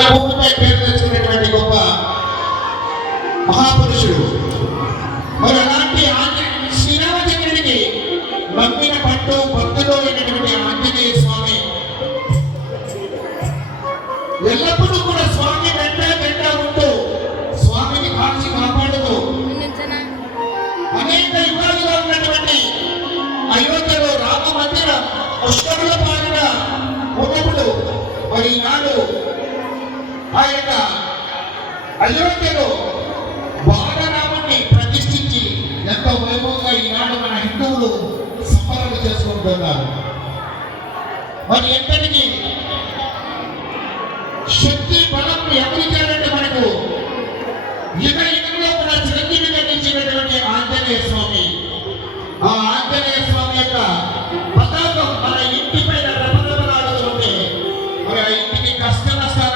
ఎకరాల భూమిపై పేరు తెచ్చుకున్నటువంటి గొప్ప మహాపురుషుడు. మరి అలాంటి శ్రీరామచంద్రుడికి నమ్మిన పట్టు భక్తులు అయినటువంటి ఆంజనేయ స్వామి ఎల్లప్పుడూ కూడా స్వామి వెంట వెంట ఉంటూ స్వామిని కాల్చి కాపాడుతూ అనేక యుగాలుగా ఉన్నటువంటి అయోధ్యలో రామ మందిర పుష్కరుల పాలన ఉన్నప్పుడు మరి ఈనాడు ఆ యొక్క అయోధ్యలో బాలరాముని ప్రతిష్ఠించి ఎంతో వైభవంగా ఈనాడు మన హిందువులు సంబరాలు చేసుకుంటున్నారు. మరి ఎంతటికి శక్తి బలం ఎవరిచారంటే మనకు యుగ యుగంలో కూడా చిరంజీవిగా నిలిచినటువంటి ఆంజనేయ స్వామి. ఆ ఆంజనేయ స్వామి యొక్క పతాకం మన ఇంటి పైన రపరపలాడుతుంటే మరి ఆ ఇంటికి కష్ట నష్టాలు